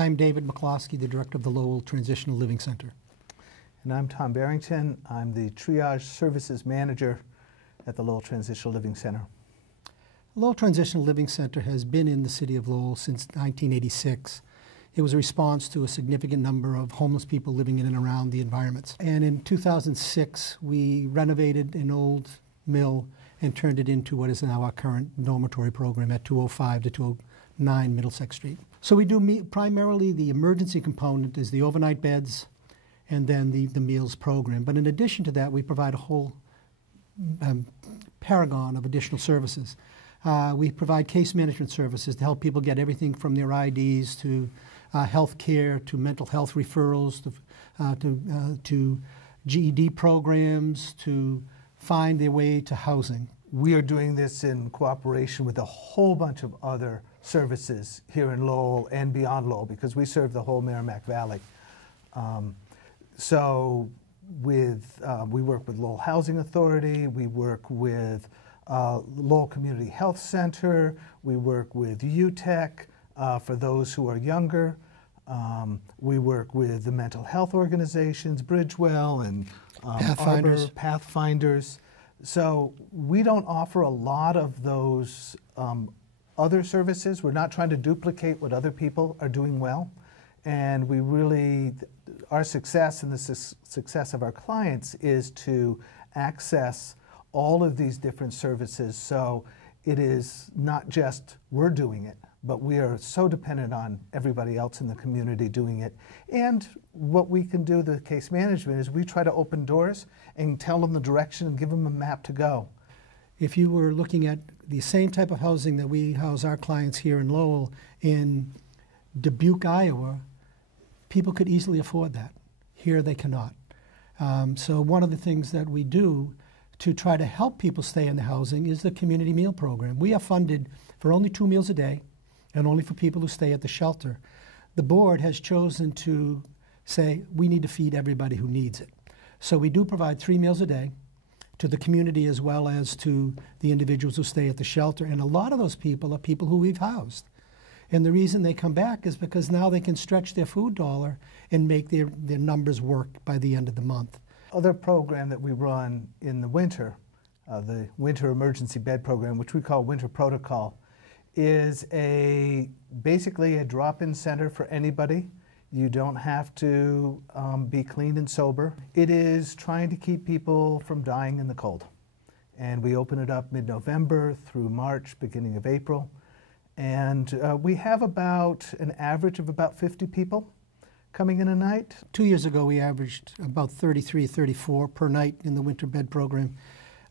I'm David McCloskey, the director of the Lowell Transitional Living Center. And I'm Tom Barrington. I'm the Triage Services Manager at the Lowell Transitional Living Center. Lowell Transitional Living Center has been in the city of Lowell since 1986. It was a response to a significant number of homeless people living in and around the environments. And in 2006, we renovated an old mill and turned it into what is now our current dormitory program at 205 to 209 Middlesex Street. So we do primarily the emergency component is the overnight beds and then the meals program. But in addition to that, we provide a whole paragon of additional services. We provide case management services to help people get everything from their IDs to health care, to mental health referrals, to GED programs, to find their way to housing. We are doing this in cooperation with a whole bunch of other services here in Lowell and beyond Lowell, because we serve the whole Merrimack Valley. We work with Lowell Housing Authority, we work with Lowell Community Health Center, we work with UTEC for those who are younger. We work with the mental health organizations, Bridgewell and Pathfinders. So we don't offer a lot of those other services. We're not trying to duplicate what other people are doing well. And we really, our success and the success of our clients is to access all of these different services. So it is not just we're doing it, but we are so dependent on everybody else in the community doing it. And what we can do, the case management, is we try to open doors and tell them the direction and give them a map to go. If you were looking at the same type of housing that we house our clients here in Lowell in Dubuque, Iowa, people could easily afford that. Here they cannot. So one of the things that we do to try to help people stay in the housing is the community meal program. We are funded for only 2 meals a day and only for people who stay at the shelter. The board has chosen to say we need to feed everybody who needs it. So we do provide 3 meals a day to the community as well as to the individuals who stay at the shelter. And a lot of those people are people who we've housed. And the reason they come back is because now they can stretch their food dollar and make their numbers work by the end of the month. Other program that we run in the winter, the Winter Emergency Bed Program, which we call Winter Protocol, is basically a drop-in center for anybody. You don't have to be clean and sober. It is trying to keep people from dying in the cold. And we open it up mid-November through March, beginning of April. And we have about an average of about 50 people coming in a night. 2 years ago, we averaged about 33, 34 per night in the winter bed program.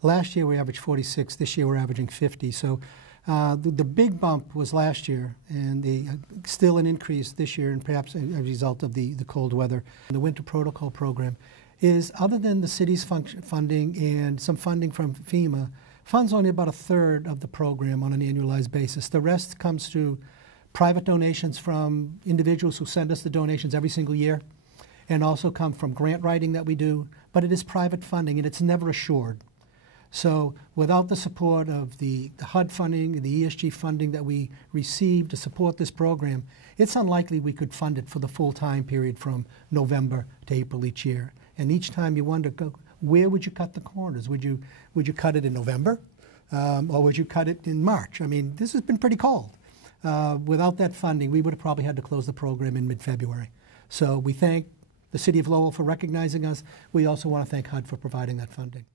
Last year, we averaged 46. This year, we're averaging 50. So the big bump was last year, and still an increase this year, and perhaps a result of the cold weather. The Winter Protocol program is, other than the city's funding and some funding from FEMA, funds only about 1/3 of the program on an annualized basis. The rest comes through private donations from individuals who send us the donations every single year, and also come from grant writing that we do, but it is private funding and it's never assured. So without the support of the HUD funding, the ESG funding that we receive to support this program, it's unlikely we could fund it for the full time period from November to April each year. And each time you wonder, where would you cut the corners? Would you cut it in November? Or would you cut it in March? I mean, this has been pretty cold. Without that funding, we would have probably had to close the program in mid-February. So we thank the City of Lowell for recognizing us. We also want to thank HUD for providing that funding.